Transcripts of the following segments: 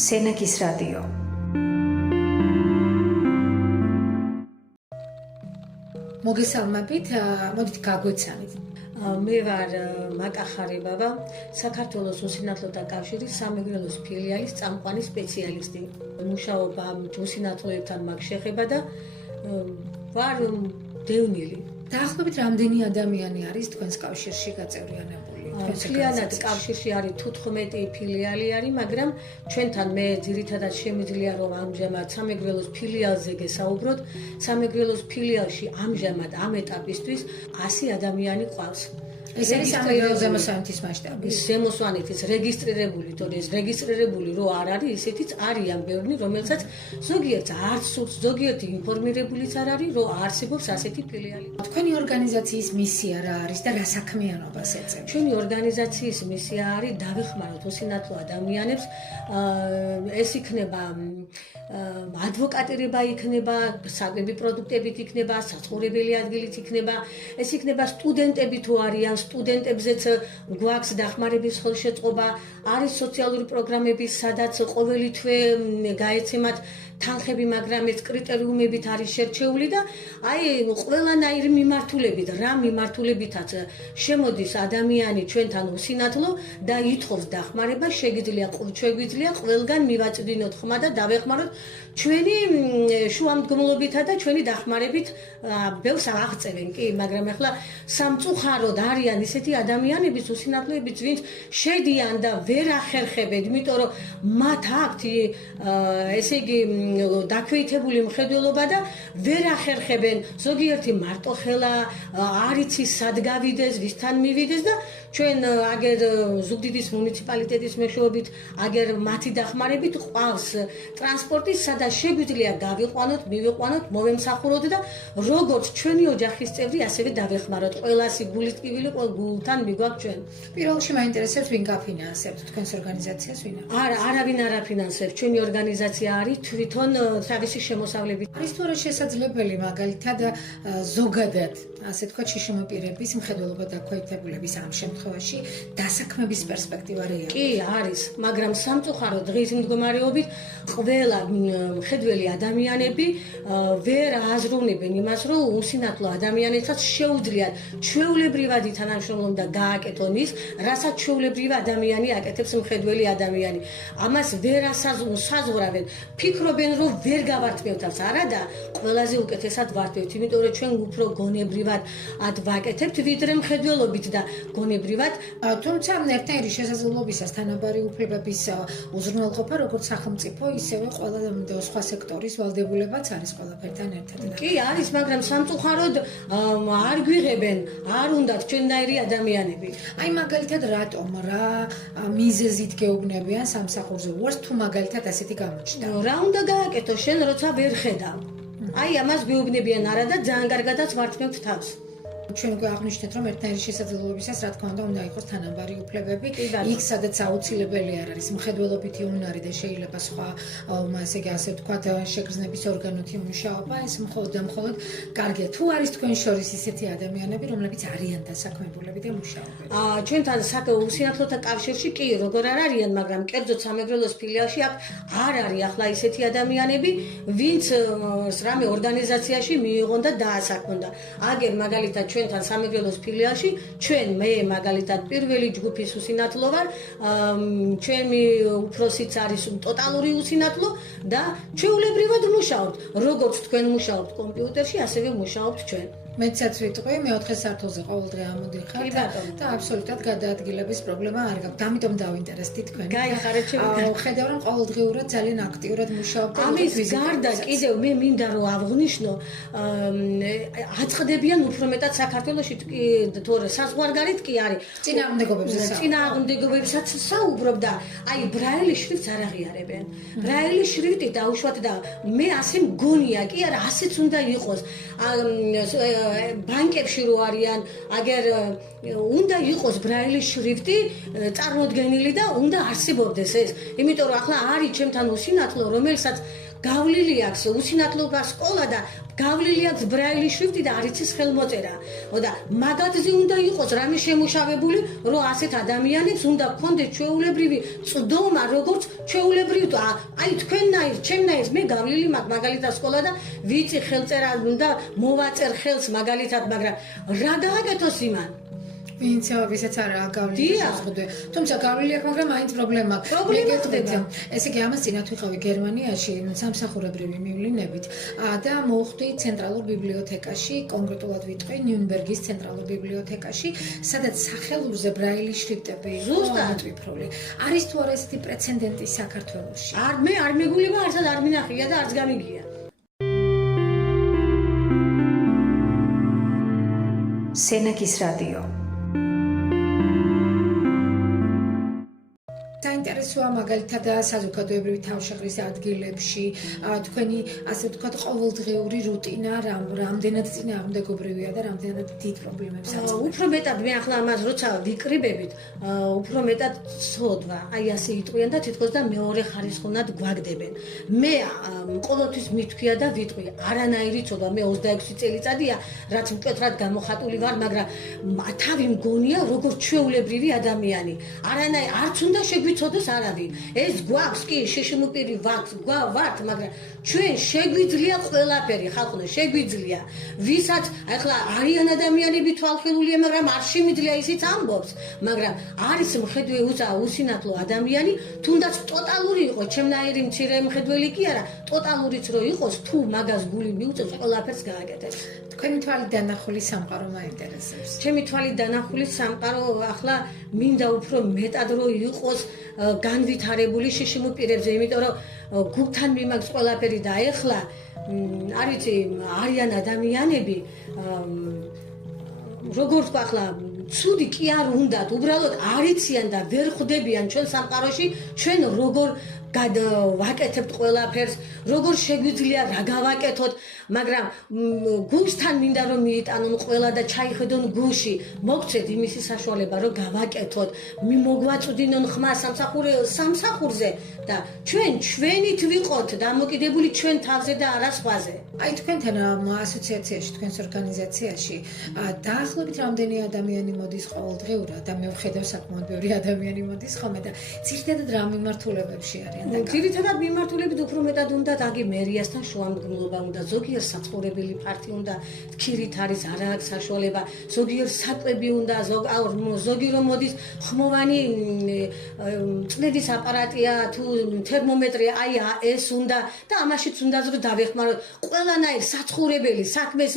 სენაკის რადიო. მოგესალმებით, მოდით გაგვეცანით. მე ვარ მაკახარი ბაბა, საქართველოს უსინათლოთა კავშირის სამეგრელოს ფილიალის წამყვანი სპეციალისტი. მუშაობა უსინათლოებთან მაგ შეხება და ვარ დევნილი. დაახლოებით რამდენი ადამიანი არის თქვენს კავშირში გაწევრიანებული? მთლიანად კავშირში არის 15 ფილიალი არის, მაგრამ ჩვენთან მე ძირითადად შემიძლია რომ ამჟამად სამეგრელოს ფილიალზე გესაუბროთ. სამეგრელოს ფილიალში ამჟამად ამ ეტაპისთვის 100 ადამიანი ყავს. ეს არის სამეგრელოს ზემოსვანეთის მასშტაბის. ზემოსვანეთის რეგისტრირებული, თორე ეს რეგისტრირებული რო არ არის, ისეთიც არიან ბევრი, რომელსაც ზოგიერთს არც სურს, ზოგიერთი ინფორმირებულიც არ არის, რომ არსებობს ასეთი ფილიალი. თქვენი ორგანიზაციის მისია რა არის და რა საქმიანობას ეწევა? ჩვენი ორგანიზაციის მისია არის დავეხმაროთ უსინათლო ადამიანებს, ეს იქნება ადვოკატირება იქნება, საკვები პროდუქტებით იქნება, საცხოვრებელი ადგილით იქნება, ეს იქნება სტუდენტები თუ არიან, სტუდენტებზეც გვაქვს დახმარების ხელშეწყობა, არის სოციალური პროგრამები, სადაც ყოველი თვე გაეცემათ თანხები, მაგრამ ეს კრიტერიუმებით არის შერჩეული და აი ყველანაირი მიმართულებით, რა მიმართულებითაც შემოდის ადამიანი ჩვენთან უსინათლო და ითხოვს დახმარება, შეგვიძლია ყველგან მივაწვდინოთ ხმა და დავეხმაროთ ჩვენი შუამდგომლობითა და ჩვენი დახმარებით ბევრს აღწევენ კი, მაგრამ ახლა სამწუხაროდ არიან ისეთი ადამიანები უსინათლოებიც, ვინც შედიან და ვერ ახერხებენ, იმიტომ რომ მათ აქვთ ესე იგი დაქვეითებული მხედველობა და ვერ ახერხებენ, ზოგიერთი მარტოხელა არ იცის სად გავიდეს, ვისთან მივიდეს და ჩვენ აგერ ზუგდიდის მუნიციპალიტეტის მეშვეობით, აგერ მათი დახმარებით ყავს ტრანსპორტი, სადაც შეგვიძლია გავიყვანოთ, მივიყვანოთ, მოვემსახუროთ და როგორც ჩვენი ოჯახის წევრი, ასევე დავეხმაროთ. ყველასი გულისკივილი, ყველ გულთან მიგვაქვს ჩვენ. პირველ რიგში მაინტერესებს ვინ გაფინანსებთ თქვენს ორგანიზაციას, ვინ? არავინ არ აფინანსებს. ჩვენი ორგანიზაცია არის თვითონ თავისი შემოსავლებით. არის თუ არა შესაძლებელი მაგალითად ზოგადად, ასე თქვა, შიშიმაპირების მხედველობა დაქვეითებულების ამ შემთხვევაში დასაქმების პერსპექტივა რეალია? კი, არის, მაგრამ სამწუხაროდ დღის მდგომარეობით ყველა მხედველი ადამიანები ვერ აზროვნებენ იმას, რომ უსინათლო ადამიანებსაც შეუძლიათ ჩვეულებრივად ითანამშრომლონ და გააკეთონ ის, რასაც ჩვეულებრივი ადამიანი აკეთებს მხედველი ადამიანი. ამას ვერ საზღვრავენ, ფიქრობენ, რომ ვერ გავართმევთ თავს, არა და ყველაზე უკეთესად ვართმევთ, იმიტომ რომ ჩვენ უფრო გონებრივად ვაკეთებთ, ვიდრე მხედველობით და გონებრივად. თუმცა ერთნაირი შესაძლებლობისას თანაბარი უფლებების უზრუნველყოფა როგორც სახელმწიფო, ისევე ყველა სხვა სექტორის ვალდებულებაც არის ყველაფერთან ერთად. კი, არის, მაგრამ სამწუხაროდ არ გვიღებენ, არ უნდათ ჩვენნაირი ადამიანები. აი მაგალითად რატომ რა მიზეზით გეუბნებიან სამსახურზე უარს თუ მაგალითად ასეთი გამოჩნდა? რა უნდა გააკეთო შენ როცა ვერ ხედავ? აი ამას გვეუბნებიან არა და ძალიან კარგადაც ვართმევთ თავს. ჩვენ უკვე აღნიშნეთ, რომ ერთნაირი შესაძლებლობისას რა თქმა უნდა იყოს თანაბარი უფლებები, იქ სადაც აუცილებელი არ არის მხედველობითი უნარი და შეიძლება სხვა ესე იგი ასე ვთქვათ შეგრძნების ორგანოთი მუშაობა, ეს მხოლოდ და მხოლოდ კარგია. თუ არის თქვენ შორის ისეთი ადამიანები, რომლებიც არიან დასაქმებულები და მუშაობენ? ჩვენთან უსინათლოთა კავშირში კი როგორ არ არიან, მაგრამ კერძოდ სამეგრელოს ფილიალში არ არის ახლა ისეთი ადამიანები, ვინც რამე ორგანიზაციაში მიიღონ და დაასაქმონ და აგერ მაგალითად ჩვენთან სამეგრელოს ფილიალში მე მაგალითად პირველი ჯგუფის უსინათლო ვარ, ჩემი უფროსიც არის ტოტალური უსინათლო და ჩვეულებრივად ვმუშაობთ, როგორც თქვენ მუშაობთ კომპიუტერში, ასევე ვმუშაობთ ჩვენ. მეცაც ვიტყვი, მეოთხე სართულზე ყოველდღე ამოდიხარ და აბსოლუტურად გადაადგილების პრობლემა არ გაქვს. ამიტომ დავინტერესდი თქვენ. გაიხარეთ ჩემთან. ხედავ რომ ყოველდღიურად ძალიან აქტიურად მუშაობთ. ამის გარდა კიდევ მე მინდა რომ აღვნიშნო, აწყდებიან უფრო მეტად საქართველოში თორე საზღვარგარეთ კი არის. წინააღმდეგობებსაც საუბრობ და აი ბრაილის შრიფტს არ აღიარებენ. ბრაილის შრიფტი დაუშვათ და მე ასე მგონია, კი არა, ასეც უნდა იყოს. ბანკებში რო არიან, აგერ უნდა იყოს ბრაილის შრიფტი წარმოდგენილი და უნდა არსებობდეს ეს. იმიტომ რომ ახლა არის ჩემთან უსინათლო, რომელსაც გავლილი აქვს უსინათლობა სკოლა და გავლილი აქვს ბრაილის შრიფტი და არ იცის ხელმოწერა. და მაგათზე უნდა იყოს რამე შემუშავებული, რომ ასეთ ადამიანებს უნდა გქონდეს ჩვეულებრივი წვდომა, როგორც ჩვეულებრივ აი თქვენნაირ, ჩემნაირ მე გავლილი მაქვს მაგალითად სკოლა და ვიცი ხელწერა და მოვაწერ ხელს მაგალითად, მაგრამ რა გააკეთოს იმან? ვინც ვისაც არა გავლილი შეზღუდვე. თუმცა გავლილი აქვს, მაგრამ მაინც პრობლემა აქვს. ესე იგი ამას წინათ ვიყავი გერმანიაში სამსახურებრივი მივლინებით და მოვხვდი ცენტრალურ ბიბლიოთეკაში, კონკრეტულად ვიტყვი ნიუნბერგის ცენტრალურ ბიბლიოთეკაში, სადაც სახელურზე ბრაილის შრიფტები მოტვიფრული. არის თუ არა ესეთი პრეცედენტი საქართველოში? მე არ მეგულება, არცად არ მინახია და არც გამიგია. სენაკის რადიო. საინტერესოა მაგალითად საზოგადოებრივი თავშეყრის ადგილებში თქვენი ასე ვთქვათ ყოველდღიური რუტინა რამდენად წინააღმდეგობრივია და რამდენად დიდ პრობლემებს აწვდის. უფრო მეტად მე ახლა ამას როცა ვიკრიბებით, უფრო მეტად ცოდვა, აი ასე იტყვიან და თითქოს და მეორე ხარისხოვნად გვაგდებენ. მე ყოველთვის მithქვია და ვიტყვი, არანაირი ცოდვა, მე 26 წელიწადია, რაც მკვეთრად გამოხატული ვარ, მაგრამ თავი მგონია როგორც ჩვეულებრივი ადამიანი. არც უნდა შეგვიცოდოს არავინ. ეს გვაქვს კი შეშმოპირი ვართ, მაგრამ ჩვენ შეგვიძლია ყველაფერი, ხალხო, შეგვიძლია. ვისაც ახლა არიან ადამიანები თვალხილულია, მაგრამ არ შემიძლია ისიც ამბობს, მაგრამ არის მხედვე უსინათლო ადამიანი, თუნდაც ტოტალური იყოს, ჩემნაირი მცირე მხედველი კი არა, ტოტალურიც რო იყოს, თუ მაგას გული მიუწევს, ყველაფერს გააკეთებს. თქვენი თვალით დანახული სამყარო მაინტერესებს. ჩემი თვალით დანახული სამყარო ახლა მინდა უფრო მეტად რო იყოს განვითარებული შეშმოპირებზე, იმიტომ რომ გულთან მიმაგს ყველაფერი და ეხლა არიან ადამიანები როგორც ახლა ცუდი კი არ უნდათ, უბრალოდ არიციან და ვერ ხვდებიან ჩვენ სამყაროში, ჩვენ როგორ ვაკეთებთ ყველაფერს, როგორ შეგვიძლია რა გავაკეთოთ, მაგრამ გულსთან მინდა რომ მიიტანონ ყველა და ჩაიხედონ გულში, მოგცეთ იმისი საშუალება რომ გავაკეთოთ, მოგვაწვდინონ ხმა სამსახურზე და ჩვენით ვიყოთ დამოკიდებული ჩვენ თავზე და არა სხვაზე. აი თქვენთან ასოციაციაში, თქვენს ორგანიზაციაში დაახლოებით რამდენი ადამიანი მოდის ყოველდღიურად და მე ვხედავ საკმაოდ ბევრი ადამიანი მოდის ხოლმე და ძირითადად რა მიმართულებებში არიან? ძირითადად მიმართულებით უფრო მეტად უნდა აგი მერიასთან შუამდგმლობა უნდა, ზოგიერთ საცხოვრებელი პარტი უნდა, ქირით არის, არ აქვს საშუალება, ზოგიერთ საკვები უნდა, ზოგი რომ მოდის ხმოვანი წნედის აპარატია თუ თერმომეტრია, აი ეს უნდა და ამაშიც უნდა რომ დავეხმაროთ ყველანაირ საცხოვრებელი საქმეს,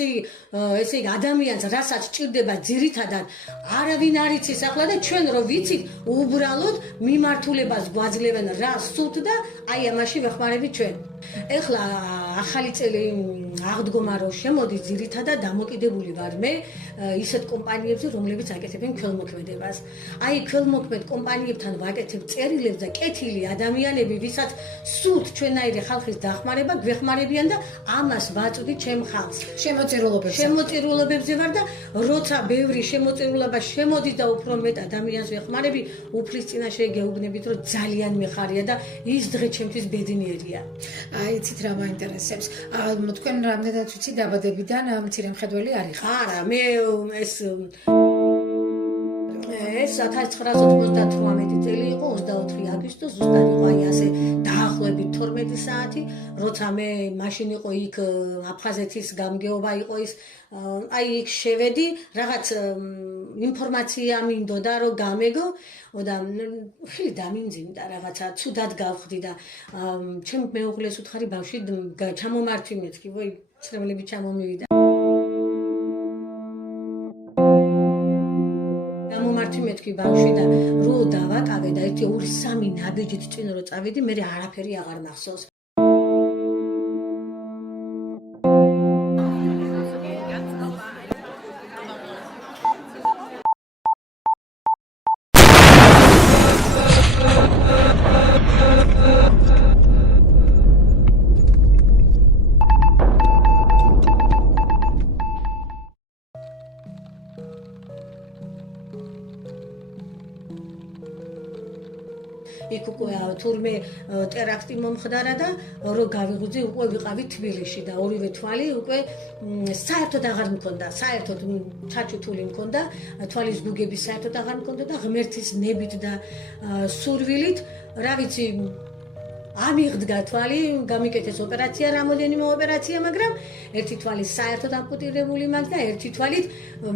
ესე იგი ადამიანს რასაც ჭირდება ძირითადად არავინ არ იცის ახლა და ჩვენ რო ვიცით უბრალოდ მიმართულებას გვაძლევენ რა სულთ და აი ამაში ვეხმარებით ჩვენ. ეხლა ახალი წელი აღდგომა რო შემოდის, ძირითადად დამოკიდებული ვარ მე ისეთ კომპანიებზე, რომლებიც აკეთებენ ქველმოქმედებას. აი ქველმოქმედ კომპანიებთან ვაკეთებ წერილებს და კეთილი ადამიანები, ვისაც სულთ ჩვენაირი ხალხის დახმარება გვეხმარებიან და ამას ვაწვდი ჩემ ხალხს. შემოწირულობებზე ვარ და როცა ბევრი შემოწირულობა შემოდის და უფრო მეტ ადამიანს ვეხმარები, უფლის წინაშე გეუბნებით, რომ ძალიან მიხარია და ის დღე ჩემთვის ბედნიერია. აი იცით რა მაინტერესებს? თქვენ რამდენად ვიცი დაბადებიდან მცირე მხედველი არ იყავ? არა, მე ეს 1998 წელი იყო 24 აგვისტო, ზუსტად იყო აი ასე დაახლოებით 12 საათი, როცა მე მაშინ იყო იქ აფხაზეთის გამგეობა იყო ის, აი იქ შევედი, რაღაც ინფორმაცია მინდოდა რომ გამეგო და ხელი დამინძიმდა რაღაცა, ცუდად გავხდი და ჩემ მეუღლეს უთხარი ბავშვი ჩამომართვი მეთქი, ვოი ცრემლები ჩამომივიდა. მეთქი ბავშვი და რო დავაკავე და 1-2-3 ნაბიჯით წინ რო წავედი, მე არაფერი აღარ მახსოვს. იქ უკვე თურმე ტერაქტი მომხდარა და რო გავიღვიძე უკვე ვიყავი თბილისში და ორივე თვალი უკვე საერთოდ აღარ მქონდა, საერთოდ ჩაჩუთული მქონდა, თვალის გუგები საერთოდ აღარ მქონდა და ღმერთის ნებით და სურვილით, რა ვიცი, ამიღდგა თვალი, გამიკეთეს ოპერაცია, რამოდენიმე ოპერაცია, მაგრამ ერთი თვალი საერთოდ ამპუტირებული მაქვს და ერთი თვალით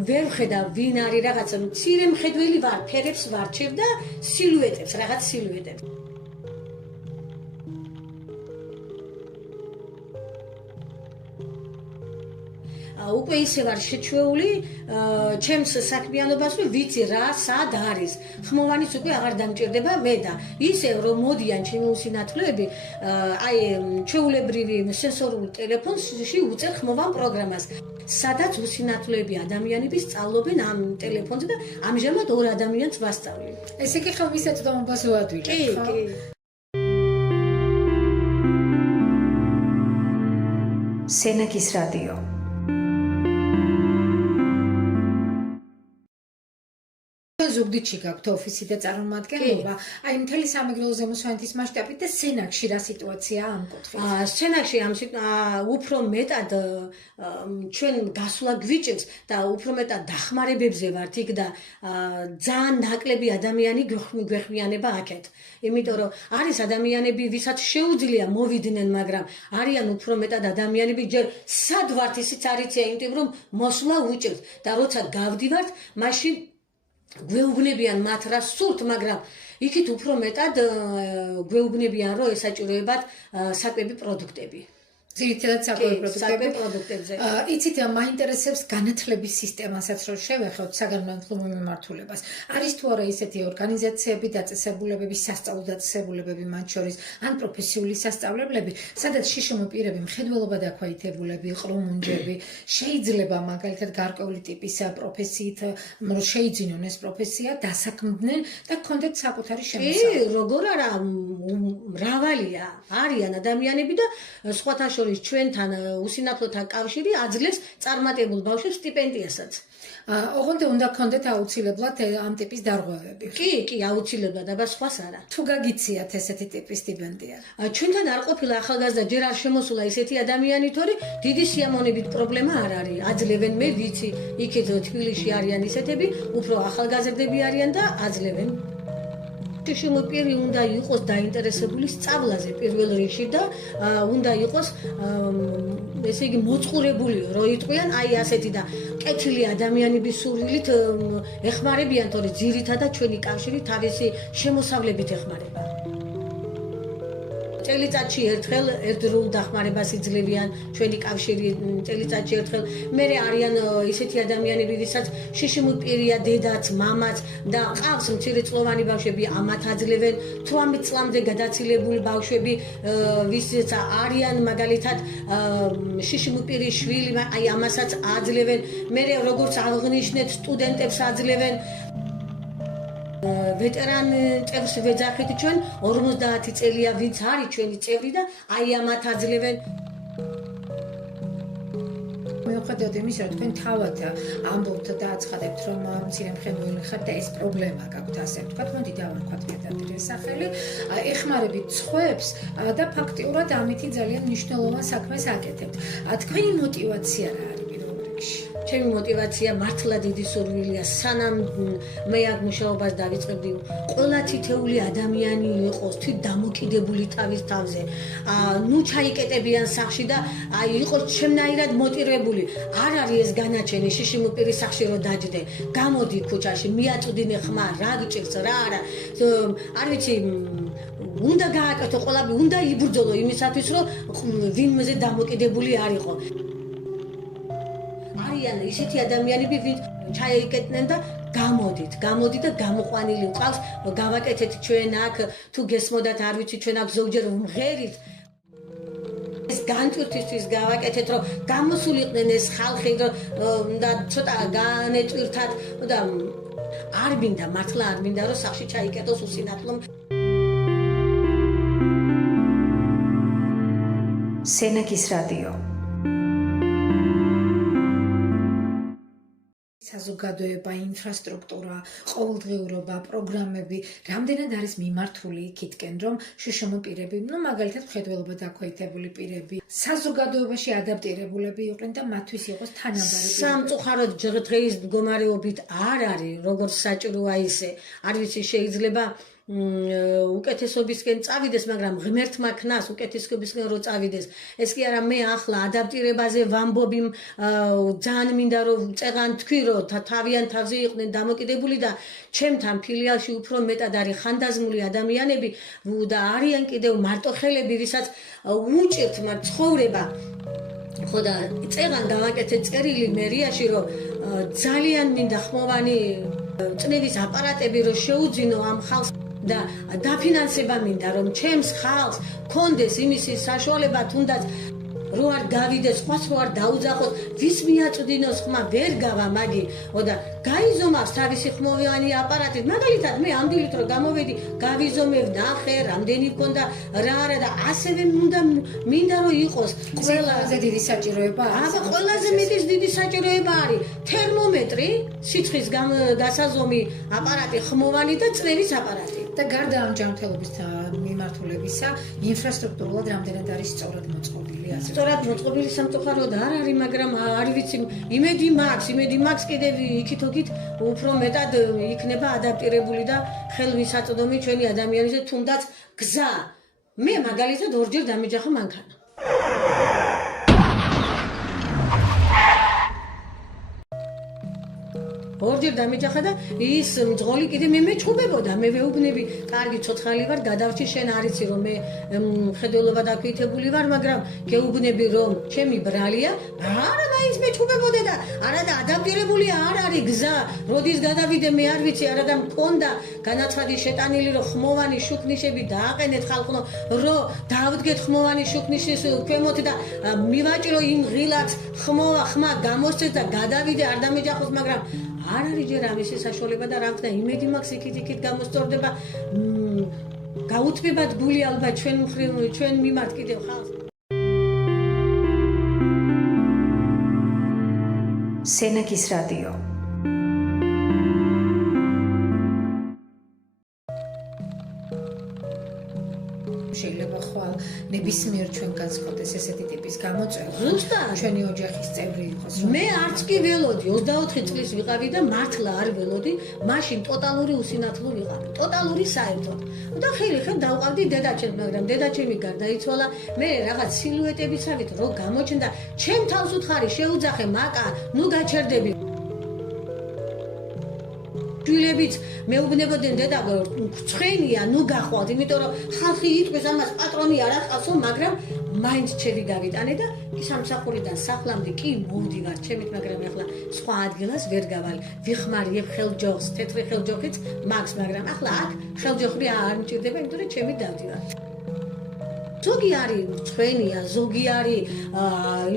ვერ ვხედავ ვინ არის, რაღაცა მცირე მხედველი ვარ, ფერებს ვარჩევ და სილუეტებს, რაღაც სილუეტებს. უკვე ისე ვარ შეჩვეული ჩემს საქმიანობას, რომ ვიცი რა, სად არის. ხმოვანიც უკვე აღარ დამჭირდება მე და ისე რომ მოდიან ჩემი უსინათლოები, აი ჩვეულებრივი სენსორულ ტელეფონში უწერ ხმოვან პროგრამას, სადაც უსინათლოები ადამიანები სწავლობენ ამ ტელეფონზე და ამჟამად ორ ადამიანს ვასწავლი. ესე იგი ხომ ისეთ დომობას ვადვილებ, ხო? კი. სენაკის რადიო. ზუგდიდში გაქვთ ოფისი და წარმომადგენლობა. აი მთელი სამეგრელო ზემოსვანეთის მასშტაბით და სენაკში რა სიტუაციაა ამ კუთხით? სენაკში უფრო მეტად ჩვენ გასვლა გვიჭირს და უფრო მეტად დახმარებებზე ვართ იქ და ძალიან ნაკლები ადამიანი გვეხმიანება აქეთ. იმიტომ რომ არის ადამიანები, ვისაც შეუძლია მოვიდნენ, მაგრამ არიან უფრო მეტად ადამიანები, ჯერ სად ვართ ისიც არ იციან, იმიტომ რომ მოსვლა უჭირს და როცა გავდივართ, მაშინ გვეუბნებიან მათ რა სურთ, მაგრამ იქით უფრო მეტად გვეუბნებიან, რომ ესაჭიროებათ საკვები პროდუქტები. ძირითადად საკვები პროდუქტებზე. იცით, მაინტერესებს განათლების სისტემასაც რომ შევეხოთ საგანმანათლებლო მიმართულებას. არის თუ არა ისეთი ორგანიზაციები, დაწესებულებები, სასწავლო დაწესებულებები მათ შორის, ან პროფესიული სასწავლებლები, სადაც შიშომო პირები, მხედველობა დაქვეითებულები, ყრომუნჯები, შეიძლება მაგალითად გარკვეული ტიპის პროფესიით შეიძინონ ეს პროფესია, დასაქმდნენ და გქონდეთ საკუთარი შემოსავალი. კი, როგორ არა, მრავალია, არიან ადამიანები და სხვათა შორის ჩვენთან უსინათლოთა კავშირი აძლევს წარმატებულ ბავშვებს სტიპენდიასაც. ოღონდ უნდა გქონდეთ აუცილებლად ამ ტიპის დარღვევები. კი, აუცილებლად, აბა სხვას არა. თუ გაგიციათ ესეთი ტიპის სტიპენდია. ჩვენთან არ ყოფილა ახალგაზრდა, ჯერ არ შემოსულა ისეთი ადამიანი, თორე დიდი სიამოვნებით პრობლემა არ არის. აძლევენ, მე ვიცი, იქეთ თბილისში არიან ისეთები, უფრო ახალგაზრდები არიან და აძლევენ. შიშომო პირი უნდა იყოს დაინტერესებული სწავლაზე პირველ რიგში და უნდა იყოს ესე იგი მოწყურებული, რომ იტყვიან აი ასეთი და კეთილი ადამიანების სურვილით ეხმარებიან, თორე ძირითადად ჩვენი კავშირი თავისი შემოსავლებით ეხმარება. წელიწადში ერთხელ ერთდროულ დახმარებას იძლევიან ჩვენი კავშირი წელიწადში ერთხელ. მერე არიან ისეთი ადამიანები, ვისაც შიშიმო პირია დედაც, მამაც და ყავს მცირეწლოვანი ბავშვები, ამათ აძლევენ. 18 წლამდე გადაცილებული ბავშვები, ვისაც არიან მაგალითად შიშიმო პირის შვილი, აი ამასაც აძლევენ. მერე როგორც აღნიშნეთ, სტუდენტებს აძლევენ. ვეტერან წევრს ვეძახით ჩვენ 50 წელია ვინც არის ჩვენი წევრი და აი ამათ აძლევენ. მიუხედავად იმისა, რომ თქვენ თავად ამბობთ და აცხადებთ, რომ მცირე მხედველი ხართ და ეს პრობლემა გაქვთ, ასე ვთქვათ, მოდი დავარქვათ პირდაპირ ეს სახელი, ეხმარებით სხვებს და ფაქტიურად ამითი ძალიან მნიშვნელოვან საქმეს აკეთებთ. თქვენი мотиваცია რა არის პირველ რიგში? ჩემი мотиваცია მართლა დიდი სურვილია, სანამ მე აქ მუშაობას დავიწყებდი, ყველა თითეული ადამიანი იყოს თვით დამოკიდებული თავის თავზე. ნუ ჩაიკეტებიან სახში და აი იყოს ჩემნაირად მოტივირებული. არ არის ეს განაჩენი შიშიმო პირის სახში რომ დაჯდე. გამოდი ქუჩაში, მიაწვდინე ხმა, რა გჭირს, რა არა. არ ვიცი, უნდა გააკეთო ყველაფერი, უნდა იბრძოლო იმისათვის, რომ ვინმეზე დამოკიდებული არ იყო. არიან ისეთი ადამიანები, ვინც ჩაიკეტნენ და გამოდით და გამოყვანილი ვყავს, გავაკეთეთ ჩვენ აქ, თუ გესმოდათ, არ ვიცი, ჩვენ აქ ზოგჯერ ვმღერით. ეს განტვირთისთვის გავაკეთეთ, რომ გამოსულიყვნენ ეს ხალხი და ცოტა განეტვირთათ და არ მინდა, მართლა არ მინდა, რომ სახში ჩაიკეტოს უსინათლო. სენაკის რადიო. საზოგადოება, ინფრასტრუქტურა, ყოველდღიურობა, პროგრამები, რამდენად არის მიმართული იქითკენ, რომ შუშომო პირები, მაგალითად მხედველობა დაქვეითებული პირები, საზოგადოებაში ადაპტირებულები იყვნენ და მათთვის იყოს თანაბარი. სამწუხაროდ დღეის მდგომარეობით არ არის როგორც საჭიროა ისე. არ ვიცი, შეიძლება უკეთესობისკენ წავიდეს, მაგრამ ღმერთმა ქნას უკეთესობისკენ რო წავიდეს. ეს კი არა, მე ახლა ადაპტირებაზე ვამბობ, ძალიან მინდა რომ წეღან თქვი, რომ თავიან თავზე იყვნენ დამოკიდებული და ჩემთან ფილიალში უფრო მეტად არის ხანდაზმული ადამიანები და არიან კიდევ მარტოხელები, ვისაც უჭირთ მათ ცხოვრება. ხო და წეღან დავაკეთე წერილი მერიაში, რომ ძალიან მინდა ხმოვანი წნევის აპარატები რომ შეუძინო ამ ხალხს და დაფინანსება მინდა, რომ ჩემს ხალხს კონდეს იმისი საშუალება, თუნდაც რო არ გავიდეს, სხვას რო არ დაუძახოს, ვის მიაწვდინოს ხმა, ვერ გავა მაგი, და გაიზომავს თავისი ხმოვანი აპარატით. მაგალითად, მე ამ დილით რო გამოვედი, გავიზომებ, ნახე, რამდენი მქონდა, რა არა და ასევე მინდა რომ იყოს ყველაზე დიდი საჭიროება არის. აბა, ყველაზე მეტის დიდი საჭიროება არის თერმომეტრი, სიცხის გასაზომი აპარატი, ხმოვანი და წნევის აპარატი. და გარდა ამ ჯანმრთელობის მიმართულებისა, ინფრასტრუქტურულად რამდენად არის სწორად მოწყობილი ასე. სწორად მოწყობილი სამწუხაროდ არ არის, მაგრამ არ ვიცი, იმედი მაქვს კიდევ იქით-ოქით უფრო მეტად იქნება ადაპტირებული და ხელმისაწვდომი ჩვენი ადამიანებზე, თუნდაც გზა. მე მაგალითად ორჯერ დამეჯახა მანქანა. ორჯერ დამეჯახა და ის მძღოლი კიდე მე მეჩხუბებოდა, მე ვეუბნები, კარგი ცოცხალი ვარ, გადავრჩი, შენ არ იცი რომ მე მხედველობა დაქვეითებული ვარ, მაგრამ გეუბნები რომ ჩემი ბრალია, არა მაინც მეჩხუბებოდა და არა და ადაპტირებული არ არის გზა, როდის გადავიდე მე არ ვიცი, არა და მქონდა განაცხადი შეტანილი რომ ხმოვანი შუქნიშები დააყენეთ ხალხო, რომ დავდგეთ ხმოვანი შუქნიშის ქვემოთ და მივაჭრო იმ ღილაკს ხმა გამოსცეს და გადავიდე, არ დამეჯახოს, მაგრამ არ არის ჯერ ამისი საშუალება და რა ვქნა, იმედი მაქვს იქით გამოსწორდება, გაუთმებათ გული ალბათ ჩვენ მიმართ კიდევ ხალხს. სენაკის რადიო. შეიძლება ხვალ ნებისმიერ ჩვენგანს გქონდეს ესეთი ტიპის გამოწვევა. ზუსტად. ჩვენი ოჯახის წევრი იყოს. მე არც კი ველოდი, 24 წლის ვიყავი და მართლა არ ველოდი, მაშინ ტოტალური უსინათლო ვიყავი, ტოტალური საერთოდ. და ხელი დავყავდი დედაჩემს, მაგრამ დედაჩემი გარდაიცვალა, მე რაღაც სილუეტებისავით რო გამოჩნდა, ჩემ თავს უთხარი შეუძახე მაკა, ნუ გაჩერდები. შვილებიც მეუბნებოდნენ დედა ცხენია, ნუ გახვალთ, იმიტომ რომ ხალხი იტყვის ამას პატრონი არ აყავსო, მაგრამ მაინც ჩემი გავიტანე და სამსახურიდან სახლამდე კი მოვდივარ ჩემით, მაგრამ ახლა სხვა ადგილას ვერ გავალი. ვიხმარიებ ხელჯოხს, თეთრი ხელჯოხიც მაქვს, მაგრამ ახლა აქ ხელჯოხი არ მჭირდება, იმიტომ რომ ჩემით დავდივარ. ზოგი არის ცხენია, ზოგი არის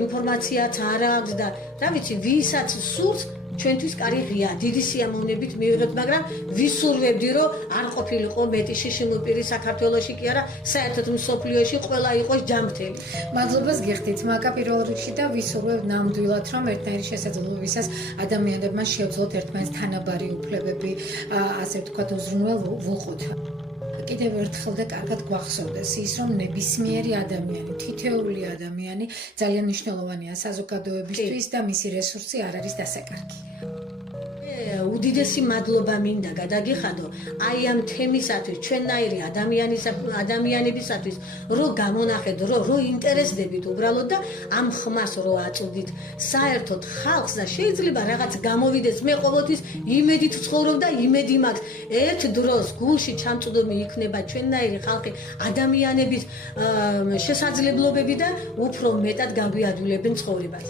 ინფორმაციაც არ აქვს და რა ვიცი, ვისაც სურს ჩვენთვის კარი ღია, დიდი სიამოვნებით მივიღებთ, მაგრამ ვისურვებდი, რომ არ ყოფილიყო მეტი შიშიმოპირი საქართველოში კი არა, საერთოდ მსოფლიოში ყველა იყოს ჯანმრთელი. მადლობას გიხდით მაკა პირველ რიგში და ვისურვებთ ნამდვილად, რომ ერთნაირი შესაძლებლობისას ადამიანებმა შეძლოთ ერთმანეთს თანაბარი უფლებები, ასე ვთქვათ, უზრუნველ ვუყოთ. კიდევ ერთხელ და კარგად გვახსოვდეს ის, რომ ნებისმიერი ადამიანი, თითოეული ადამიანი ძალიან მნიშვნელოვანია საზოგადოებისთვის და მისი რესურსი არ არის დასაკარგი. უდიდესი მადლობა მინდა გადაგიხადო აი ამ თემისათვის, ჩვენნაირი ადამიანებისათვის, რო გამონახეთ, რო ინტერესდებით უბრალოდ და ამ ხმას რო აწვდით საერთოდ ხალხს და შეიძლება რაღაც გამოვიდეს, მე ყოველთვის იმედით ვცხოვრობ და იმედი მაქვს, ერთ დროს გულში ჩამწვდომი იქნება ჩვენნაირი ხალხი ადამიანების შესაძლებლობები და უფრო მეტად გაგვიადვილებენ ცხოვრებას.